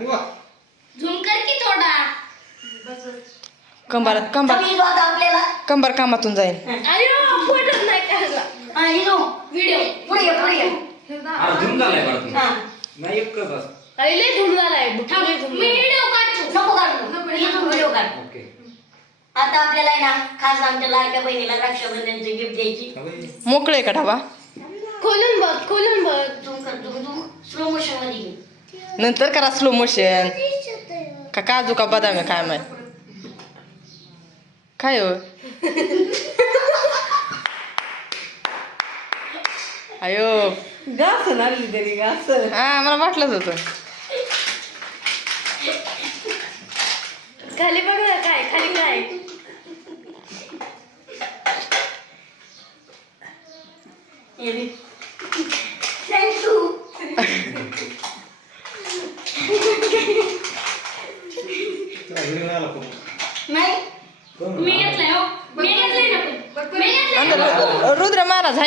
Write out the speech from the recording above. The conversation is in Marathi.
आणि वा झूम कर की थोडा. कंबर कंबर कमी जो आता आपल्याला कंबर कामातून जाईल. अयो फोटोच नाही काढला. हा हिरो व्हिडिओ पुढे ये पुढे ये अरे झूम झालाय परत हा नाही एक कर बस अरे लय झूम झालाय. मी व्हिडिओ काढतो. नको काढू इथून व्हिडिओ काढ ओके आता आपल्याला आहे ना खास आमच्या लाडक्या बहिणीला रक्षाबंधनची गिफ्ट द्यायची मोकळे का ढाबा खोलून बघ खोलून बघ. झूम कर तू स्लो मोशन मध्ये घे. नंतर करा स्लो मोशन. का काजू का बदाम आहे काय माहित काय हो अयो घास आणली तरी घास हा मला वाटलंच होतं. खाली बघ ना काय खाली काय. थँक्यू नाही मी घेतलाय हो. मी घेतलाय ना. मी घेतलाय. रुद्र महाराज